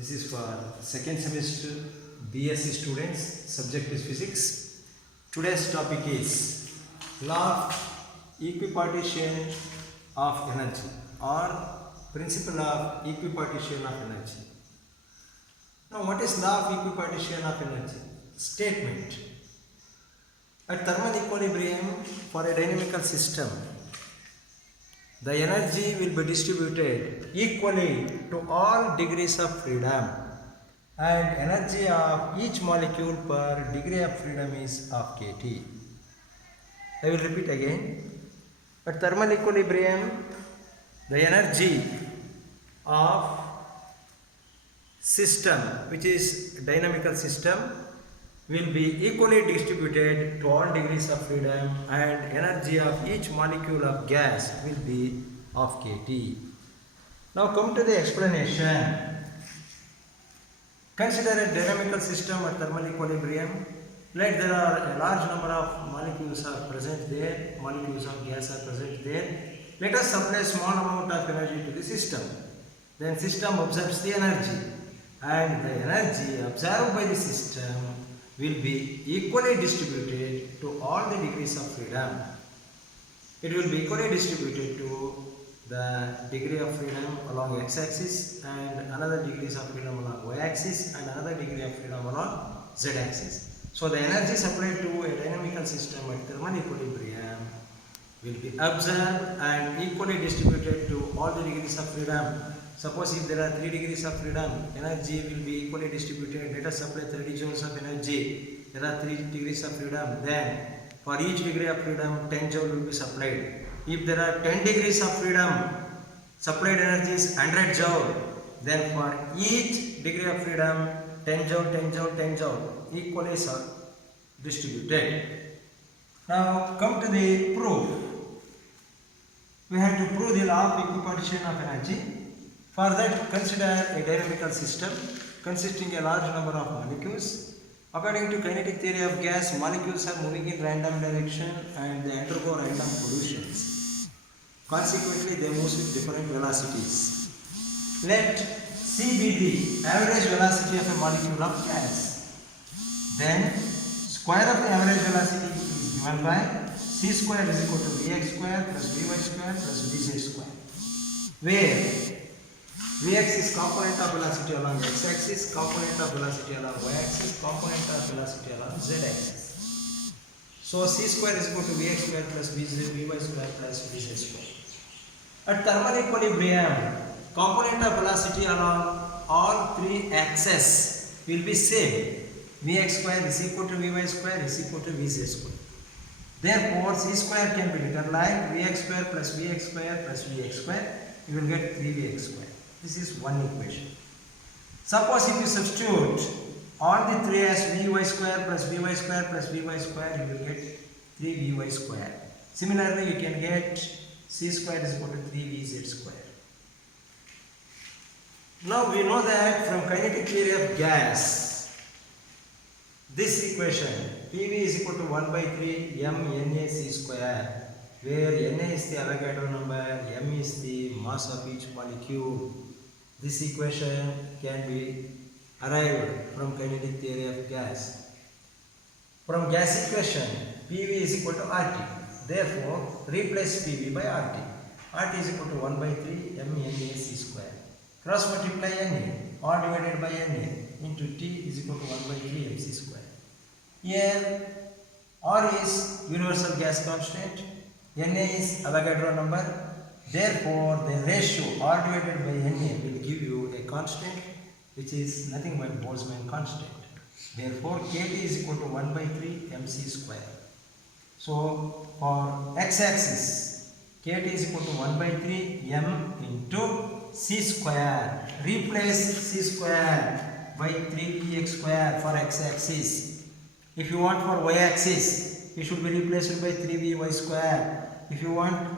This is for second semester BSc students. Subject is physics. Today's topic is law of equipartition of energy or principle of equipartition of energy. Now, what is law of equipartition of energy? Statement: at thermal equilibrium for a dynamical system, the energy will be distributed equally to all degrees of freedom, and energy of each molecule per degree of freedom is of kT. I will repeat again. At thermal equilibrium, the energy of system, which is dynamical system, will be equally distributed to all degrees of freedom, and energy of each molecule of gas will be of kT. Now come to the explanation. Consider a dynamical system at thermal equilibrium. Let there are a large number of molecules are present there, molecules of gas are present there. Let us supply small amount of energy to the system. Then system absorbs the energy, and the energy absorbed by the system will be equally distributed to all the degrees of freedom. It will be equally distributed to the degree of freedom along x-axis, and another degrees of freedom along y-axis, and another degree of freedom along z-axis. So the energy supplied to a dynamical system at thermal equilibrium will be absorbed and equally distributed to all the degrees of freedom. Suppose if there are 3 degrees of freedom, energy will be equally distributed. Let us supply 30 joules of energy. There are 3 degrees of freedom. Then for each degree of freedom, 10 joule will be supplied. If there are 10 degrees of freedom, supplied energy is 100 joule. Then for each degree of freedom, 10 joule, 10 joule, 10 joule equally distributed. Now come to the proof. We have to prove the law of equipartition of energy. For that, consider a dynamical system consisting a large number of molecules. According to kinetic theory of gas, molecules are moving in random direction and they undergo random pollutions. Consequently, they move with different velocities. Let C be the average velocity of a molecule of gas. Then, square of the average velocity is given by C square is equal to Vx square plus Vy square plus Vz square, where Vx is component of velocity along x-axis, component of velocity along y-axis, component of velocity along z-axis. So C square is equal to Vx square plus Vy square plus Vz square. At thermal equilibrium, component of velocity along all 3 axes will be same. Vx square is equal to Vy square is equal to Vz square. Therefore, C square can be written like Vx square plus Vx square plus Vx square. You will get 3Vx square. This is one equation. Suppose if you substitute all the 3 as Vy square plus Vy square plus Vy square, you will get 3Vy square. Similarly, you can get C square is equal to 3Vz square. Now we know that from kinetic theory of gas, this equation PV is equal to 1 by 3 mNac square, where Na is the Avogadro number, m is the mass of each molecule. This equation can be arrived from kinetic theory of gas. From gas equation, PV is equal to RT. Therefore, replace PV by RT. RT is equal to 1 by 3 mNac square. Cross multiply Na, R divided by Na into T is equal to 1 by 3 mc square. Here, R is universal gas constant, Na is Avogadro number. Therefore, the ratio R divided by Na will give you a constant which is nothing but Boltzmann constant. Therefore, kT is equal to 1 by 3 mc square. So, for x-axis, kT is equal to 1 by 3 m into c square. Replace c square by 3Vx square for x-axis. If you want for y-axis, it should be replaced by 3Vy square. If you want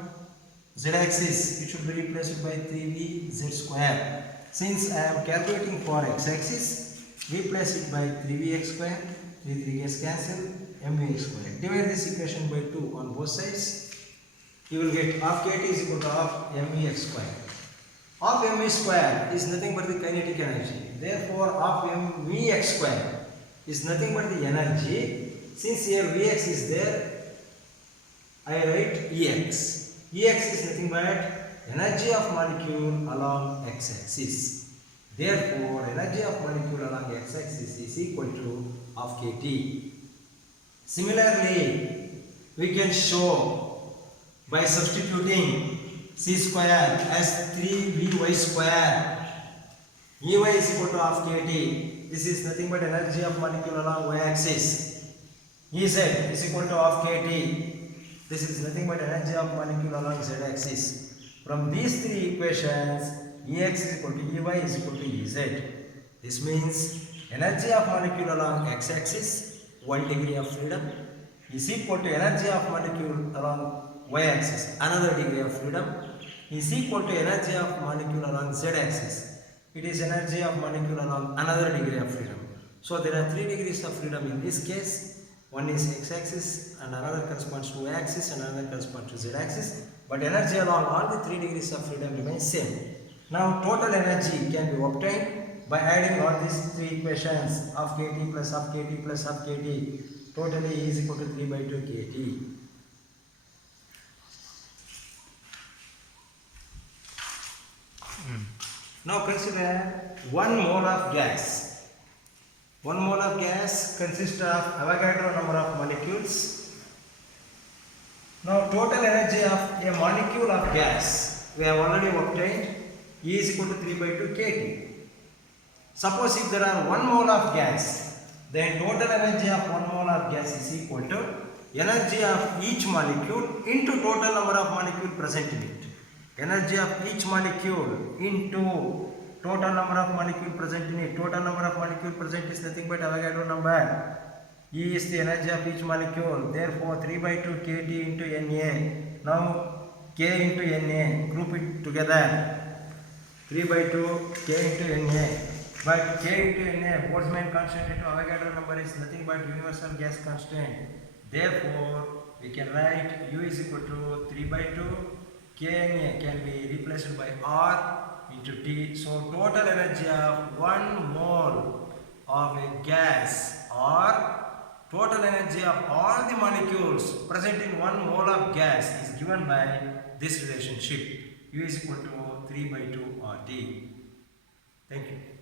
z-axis, it should be replaced by 3Vz square. Since I am calculating for x-axis, replace it by 3Vx square, 3 gets cancelled, mvx square. Divide this equation by 2 on both sides. You will get half kT is equal to half mvx square. Half mv square is nothing but the kinetic energy. Therefore, half mvx square is nothing but the energy. Since here vx is there, I write ex. Ex is nothing but energy of molecule along x-axis. Therefore, energy of molecule along x-axis is equal to half kT. Similarly, we can show by substituting c square as 3vy square. Vy is equal to half kT. This is nothing but energy of molecule along y-axis. Ez is equal to half kT. This is nothing but energy of molecule along z-axis. From these three equations, Ex is equal to Ey is equal to Ez. This means energy of molecule along x-axis, 1 degree of freedom, is equal to energy of molecule along y-axis, another degree of freedom, is equal to energy of molecule along z-axis. It is energy of molecule along another degree of freedom. So there are 3 degrees of freedom in this case. One is x-axis and another corresponds to y-axis and another corresponds to z-axis. But energy along all the 3 degrees of freedom remains same. Now total energy can be obtained by adding all these 3 equations, half kT plus half kT plus half kT. Totally is equal to 3 by 2 kT. Now consider 1 mole of gas. 1 mole of gas consists of Avogadro number of molecules. Now total energy of a molecule of gas we have already obtained E is equal to 3 by 2 kT. Suppose if there are 1 mole of gas, then total energy of 1 mole of gas is equal to energy of each molecule into total number of molecules present in it. Energy of each molecule into total number of molecules present in it. Total number of molecules present is nothing but Avogadro number. E is the energy of each molecule. Therefore, 3 by 2 kT into Na. Now, K into Na. Group it together. 3 by 2 K into Na. But K into Na, Boltzmann constant into Avogadro number is nothing but universal gas constant. Therefore, we can write U is equal to 3 by 2 Kna can be replaced by R into T. So total energy of 1 mole of a gas or total energy of all the molecules present in 1 mole of gas is given by this relationship. U is equal to 3 by 2 RT. Thank you.